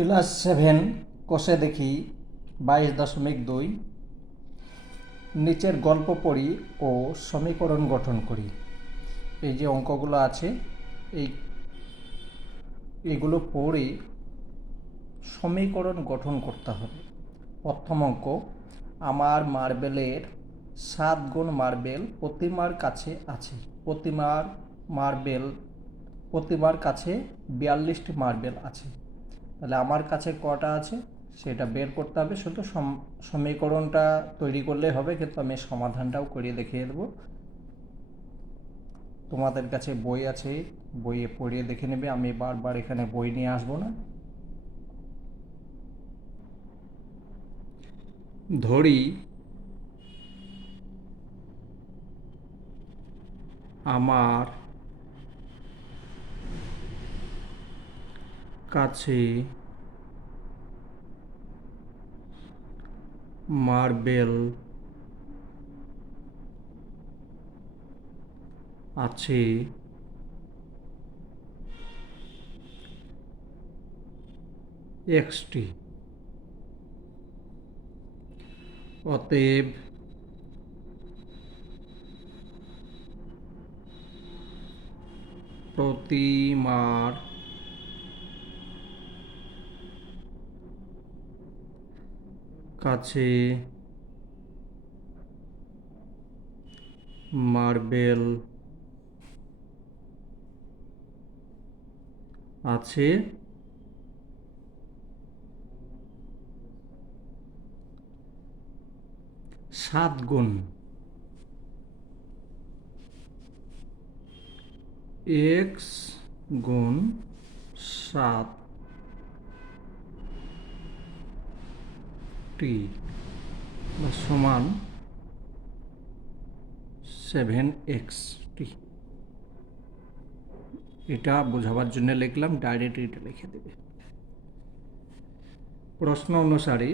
Class 7 কোষে দেখি 22.2 নিচের গল্প পড়ি ও সমীকরণ গঠন করি। এই যে অঙ্কগুলো আছে এইগুলো পড়ে সমীকরণ গঠন করতে হবে। প্রথম অঙ্ক, আমার মার্বেলের 7 গুণ মার্বেল প্রতিমার কাছে আছে। প্রতিমার কাছে 42টি মার্বেল আছে। তাহলে আমার কাছে কটা আছে সেটা বের করতে হবে। শুধু সমীকরণটা তৈরি করলেই হবে, কিন্তু আমি সমাধানটাও করে দেখিয়ে দেবো। তোমাদের কাছে বই আছে, বইয়ে পড়িয়ে দেখে নেবে, আমি বারবার এখানে বই নিয়ে আসবো না। ধরি আমার কাছে মার্বেল আছে এক্সটি, অতএব প্রতিমার কাছে মার্বেল আছে 7 গুণ x গুণ 7 টি সমান 7x টি। এটা বোঝাবার জন্য লিখলাম, ডাইরেক্ট এটা লিখে দেবে। প্রশ্ন অনুসারে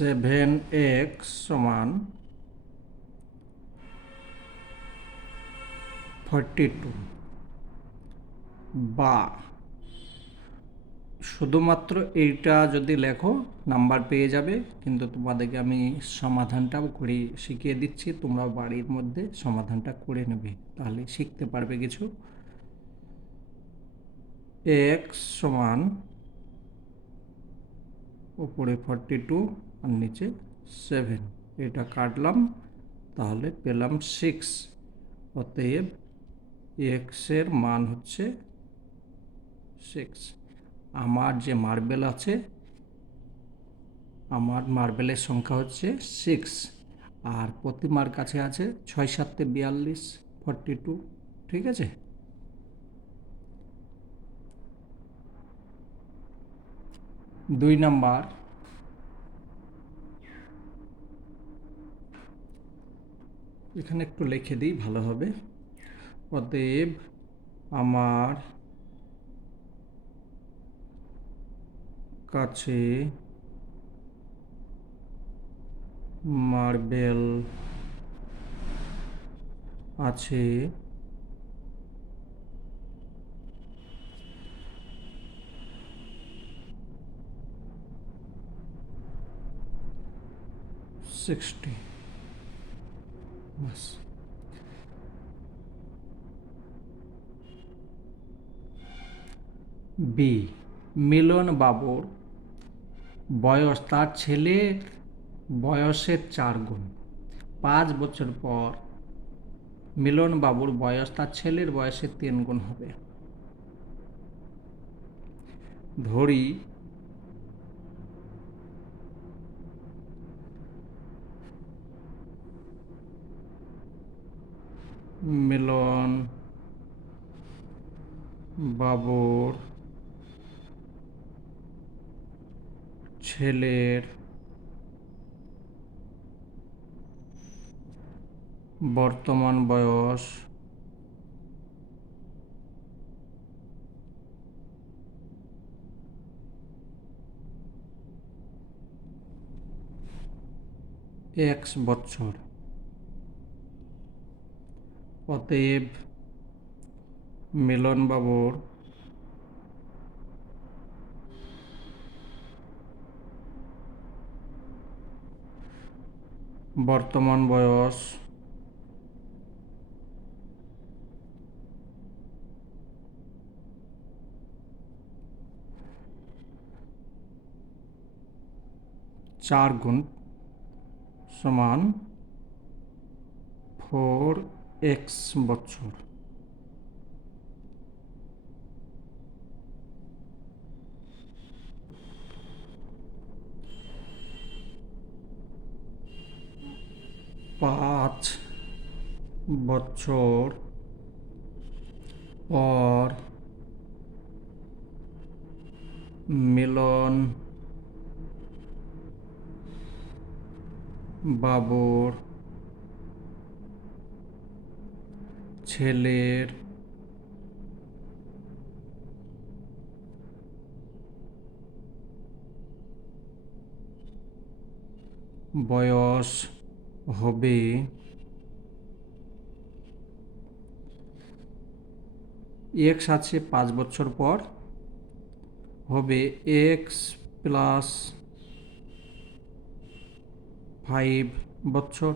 সেভেন এক্স সমান 42, বা শুধুমাত্র এইটা যদি লেখো নাম্বার পেয়ে যাবে, কিন্তু তোমাদেরকে আমি সমাধানটাও করে শিখিয়ে দিচ্ছি, তোমরা বাড়ির মধ্যে সমাধানটা করে নেবে, তাহলে শিখতে পারবে কিছু। এক্স সমান উপরে 42 আর নিচে 7, এটা কাটলাম, তাহলে পেলাম 6। অতএব এক্সের মান হচ্ছে 6। আমার যে মার্বেল আছে, আমার মার্বেলের সংখ্যা হচ্ছে 6, আর প্রতিমার কাছে আছে 6 7 42, 42। ঠিক আছে। দুই নাম্বার, এখানে একটু লিখে দিই ভালো হবে। অতএব আমার কাছে মার্বেল আছে 60। বাস। বি, মিলন বাবুর বয়স তার ছেলের বয়সের 4 গুণ। 5 বছর পর মিলন বাবুর বয়স তার ছেলের বয়সের 3 গুণ হবে। ধরি মিলন বাবুর ছেলের বর্তমান বয়স এক্স বছর। অতএব মিলনবাবুর বর্তমান বয়স 4 গুণ সমান 4x বছর। পাঁচ বছর পর মিলন বাবুর ছেলের বয়স হবে এক্স আছে 5 বছর পর হবে এক্স প্লাস 5 বছর।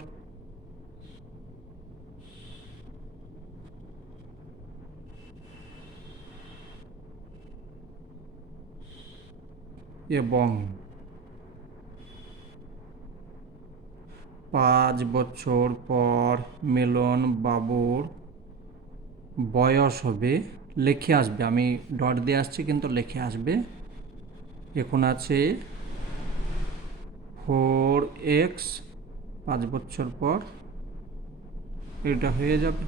এবং 5 বছর পর মিলন বাবুর বয়স হবে, লিখে আসবে, আমি ডট দিয়ে আসছি কিন্তু লিখে আসবে, এখন আছে 4x, 5 বছর পর এটা হয়ে যাবে।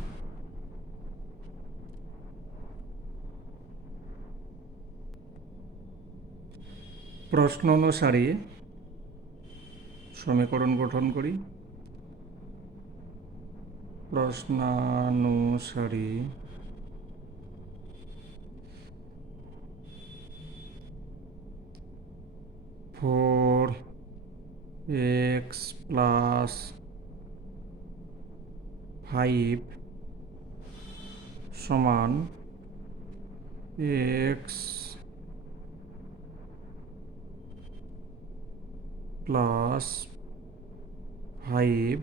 প্রশ্ন অনুসারে সমীকরণ গঠন করি। প্রশ্নানুসারে ফোর এক্স প্লাস 5 সমান এক্স প্লাস 5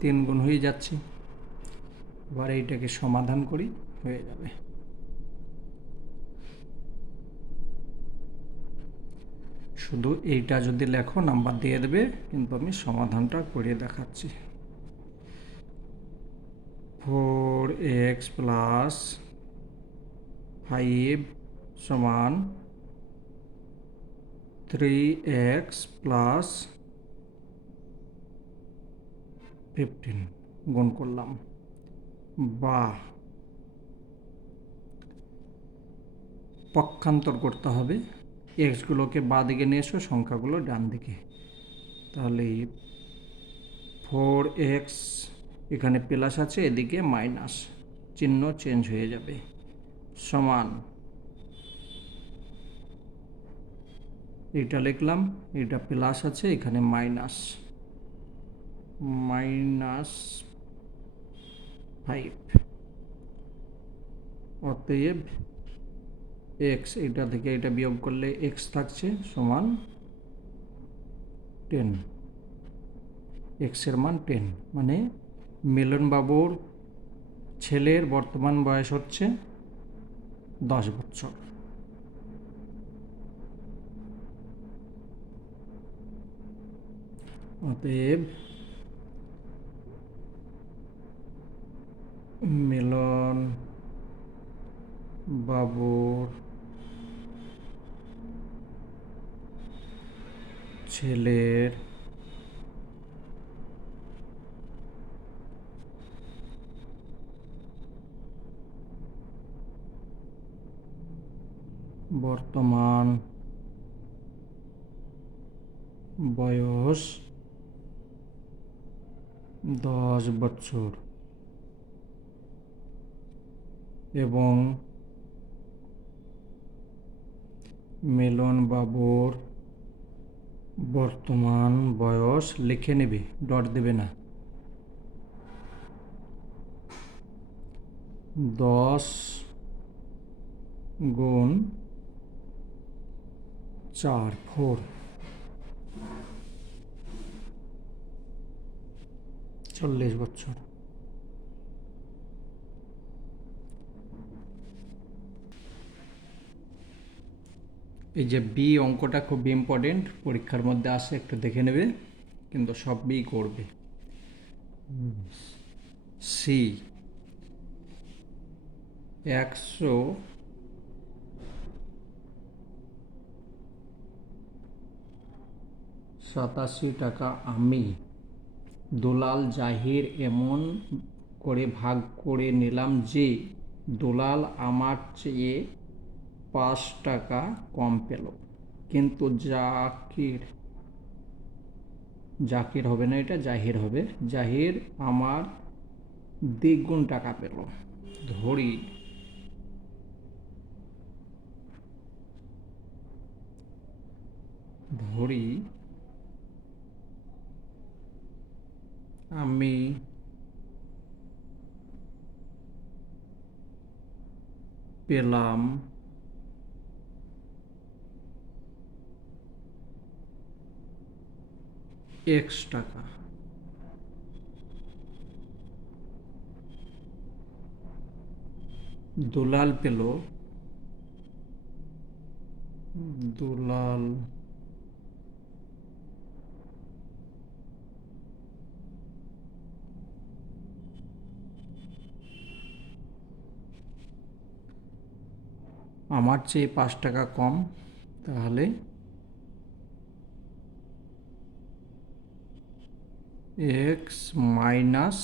3 গুণ হয়ে যাচ্ছে। এবার এইটাকে সমাধান করি, হয়ে যাবে। শুধু এইটা যদি লেখো নাম্বার দিয়ে দেবে, কিন্তু আমি সমাধানটা করে দেখাচ্ছি। 4x প্লাস 5 সমান 3x প্লাস 15 গুণ করলাম, বা পক্ষান্তর করতে হবে, এক্সগুলোকে বাঁ দিকে নিয়ে এসো, সংখ্যাগুলো ডান দিকে। তাহলে 4x এখানে প্লাস আছে, এদিকে মাইনাস, চিহ্ন চেঞ্জ হয়ে যাবে, সমান এটা লিখলাম, এটা প্লাস আছে, এখানে মাইনাস, -5। অতএব এক্স, এটা থেকে এটা বিয়োগ করলে এক্স থাকছে সমান 10, এক্সের মান 10, মানে মিলনবাবুর ছেলের বর্তমান বয়স হচ্ছে 10 বছর। অতএব মিলন বাবুর ছেলের বর্তমান বয়স 10 বছর এবং মিলন বাবুর বর্তমান বয়স লিখে নেবে, ডট দেবে না। 10 গুণ 4, 4, 40 বছর। এই যে বি অঙ্কটা খুব ইম্পর্টেন্ট, পরীক্ষার মধ্যে আসে, একটু দেখে নেবে, কিন্তু সব বি করবে। সি 187 টাকা আমি দুলাল জাহির এমন করে ভাগ করে নিলাম যে দুলাল আমার চেয়ে 5 টাকা কম পেল, কিন্তু জাকির হবে না, এটা জাহির হবে, জাহির আমার দ্বিগুণ টাকা পেল। ধরি ধরি আমি পেলাম x টাকা, দুলাল পেল দুলাল আমার চেয়ে 5 টাকা কম, তাহলে x মাইনাস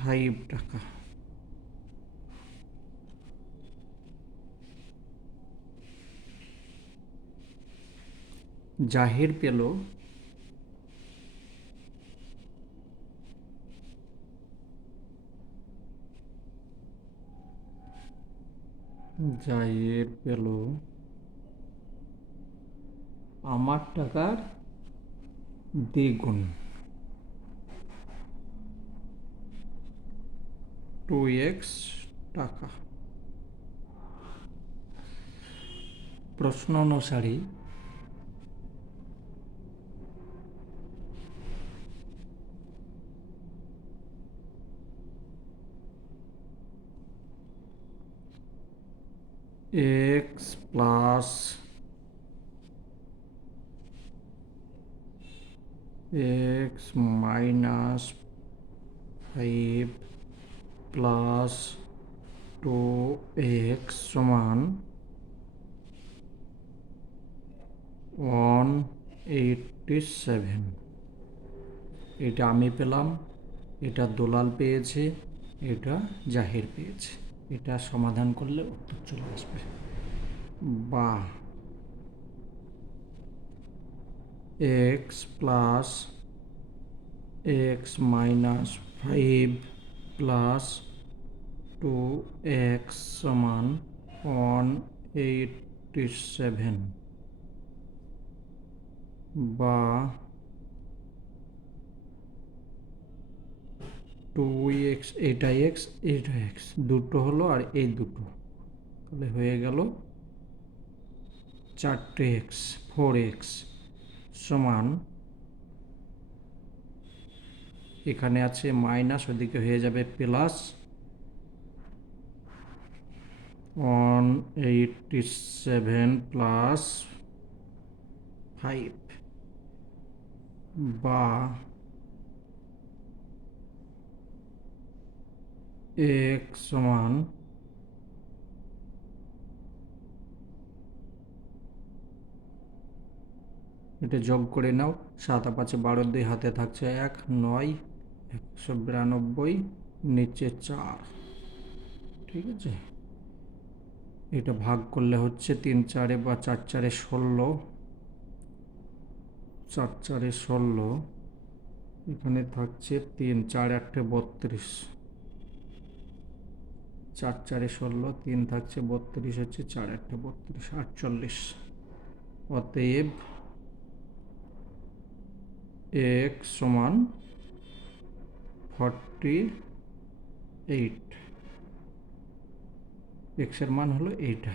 5 টাকা। জাহির পেল আমার টাকার দ্বিগুণ, 2x টাকা। প্রশ্ন অনুসারে x plus x minus 5 plus 2x সমান 187। এটা আমি পেলাম, এটা দুলাল পেয়েছে, এটা জাহির পেয়েছে। এটা সমাধান করলে উত্তর চলে আসবে। বা x plus x minus 5 plus 2x সমান 187, বা 2x, এটা x এটা x, দুটো হলো আর এই দুটো, তাহলে হয়ে গেল 4x, 4x সমান, এখানে আছে মাইনাস, ওদিকে হয়ে যাবে প্লাস 187 প্লাস 5, বা x সমান এটা যোগ করে নাও, 7 আর 5 12, 2 হাতে থাকছে 1, 9, 192, নিচে 4। ঠিক আছে, এটা ভাগ করলে হচ্ছে 3 4 বা 4 4 16, 4 4 16, এখানে থাকছে 3, 4 8 32, 4 4 16, 3 থাকছে 32, হচ্ছে 4 1 32, 48। অতএব x সমান 48, এক্সের মান হলো এইটা।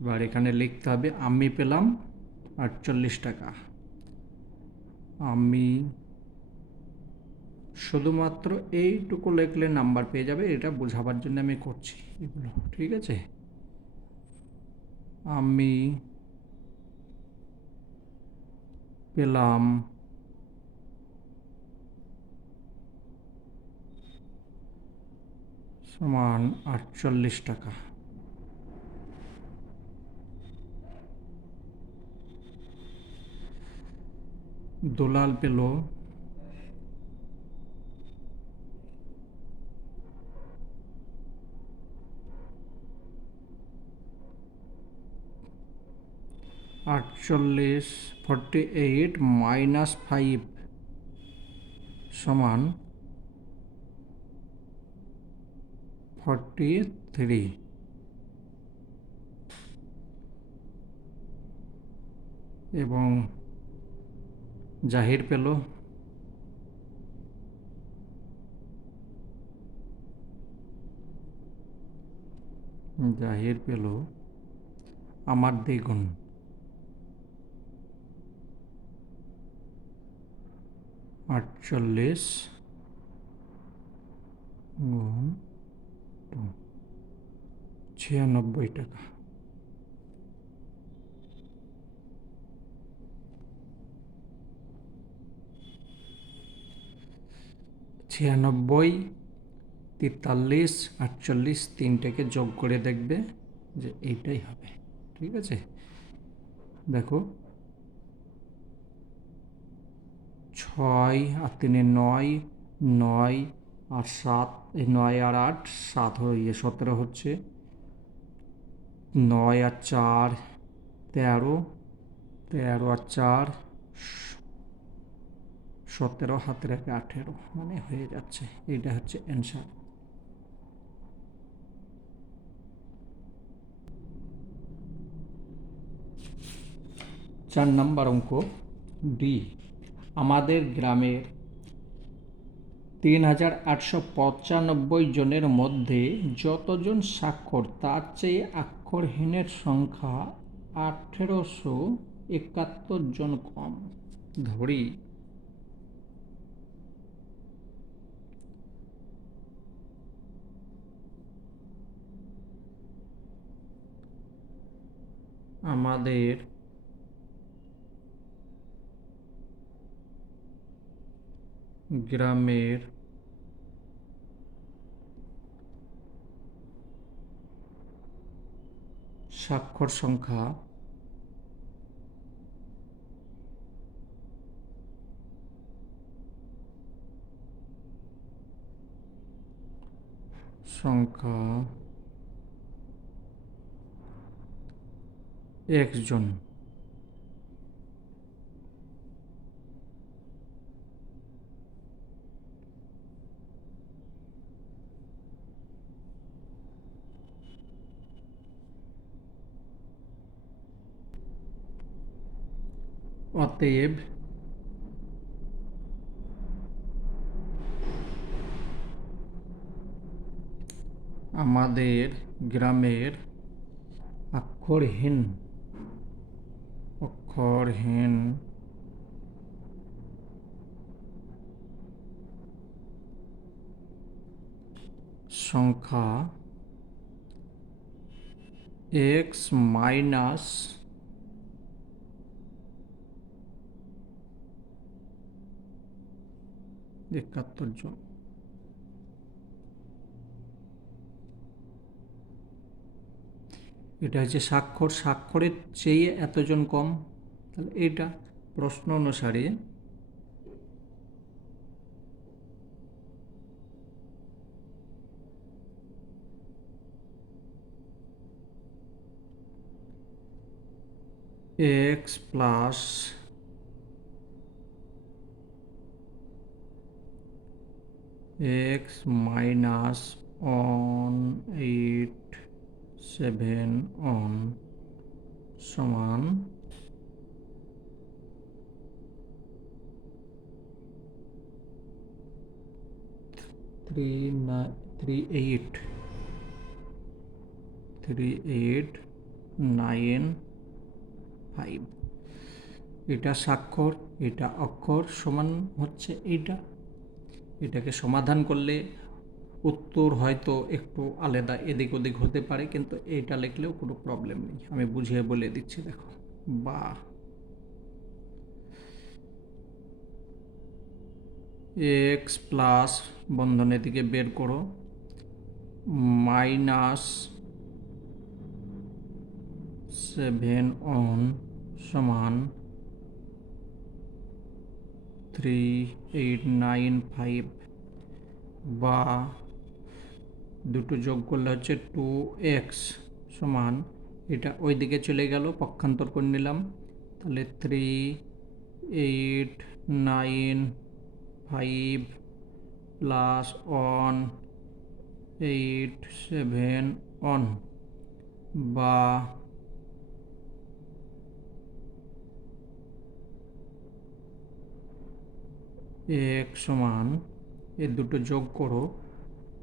এবার এখানে লিখতে হবে আমি পেলাম 48 টাকা। আমি শুধুমাত্র এইটুকু লিখলে নাম্বার পেয়ে যাবে, এটা বোঝাবার জন্য আমি করছি এগুলো, ঠিক আছে। আমি পেলাম সমান 48 টাকা। দুলাল পেল 48 মাইনাস 5 সমান 43। এবং জাহির পেল আমার দ্বিগুণ, 48 গুণ 96 টাকা। ছিয়ানব্বই, 43, 48 তিনটেকে যোগ করে দেখবে যে এইটাই হবে, ঠিক আছে। দেখো 6 আর 3 9, 9 আর 7, এই 9 আর 8 7 হয়ে 17 হচ্ছে, 9 আর 4 13, 13 আর 4 17, হাতে রেখে 18, মানে হয়ে যাচ্ছে। এইটা হচ্ছে অ্যান্সার। 4 নম্বর অঙ্ক ডি। আমাদের গ্রামের 3895 জনের মধ্যে যতজন স্বাক্ষর তার চেয়ে অক্ষরহীনের সংখ্যা 1871 জন কম। ধরি আমাদের গ্রামের স্বাক্ষর সংখ্যা একজন। অতএব আমাদের গ্রামের অক্ষরহীন সংখ্যা x মাইনাস 71 জন। এটা হচ্ছে স্বাক্ষরের চেয়ে এতজন কম, তাহলে এটা প্রশ্ন অনুসারে x প্লাস x মাইনাস 187 সমান 3895। এটা স্বাক্ষর, এটা অক্ষর, সমান হচ্ছে এইটা। এটাকে সমাধান করলে উত্তর হয়তো একটু আলাদা এদিক ওদিক হতে পারে, কিন্তু এটা লিখলেও কোনো প্রবলেম নেই। আমি বুঝিয়ে বলে দিচ্ছি, দেখো। বা এক্স প্লাস, বন্ধনের দিকে বের করো, -7 সমান 3895। বা দুটো যোগ করলে হচ্ছে 2x সমান, এটা ওই দিকে চলে গেল, পক্ষান্তর করে নিলাম, তাহলে 3895 প্লাস 1871, বা x সমান, এই দুটো যোগ করো,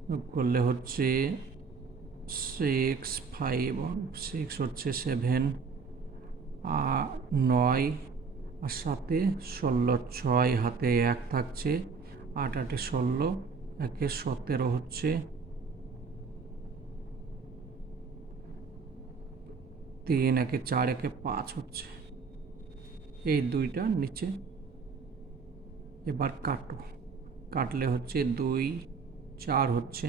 যোগ করলে হচ্ছে 6 হচ্ছে 7, 9 আর 7 16, 6 হাতে 1 থাকছে, 8 8 16, 1 17 হচ্ছে, 3 1 4, 1 5 হচ্ছে। এই দুইটা নিচে এবার কাটো, কাটলে হচ্ছে 2 4 হচ্ছে,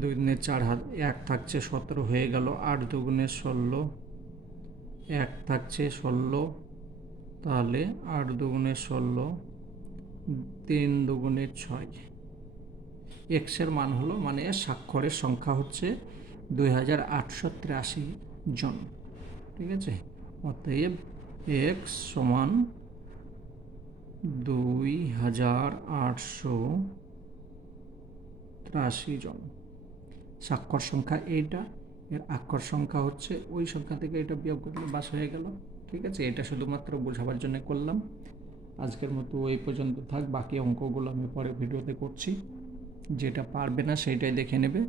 2 দুগুণে 4 হাত 1 থাকছে, 17 হয়ে গেল, 8 দুগুণে 16, 1 থাকছে 16, তাহলে 8 দুগুণে 16, 3 দুগুণে 6। এক্সের মান হলো, মানে স্বাক্ষরের সংখ্যা হচ্ছে 2883 জন। ঠিক আছে, অতএব এক্স সমান 2883 জন। স্বাক্ষর সংখ্যা এইটা, এর অক্ষর সংখ্যা হচ্ছে ওই সংখ্যা থেকে এটা বিয়োগ করলে বাস হয়ে গেল। ঠিক আছে, এটা শুধুমাত্র বোঝাবার জন্য করলাম। আজকের মতো এই পর্যন্ত থাক, বাকি অঙ্কগুলো আমি পরে ভিডিওতে করছি। যেটা পারবে না সেইটাই দেখে নেবে।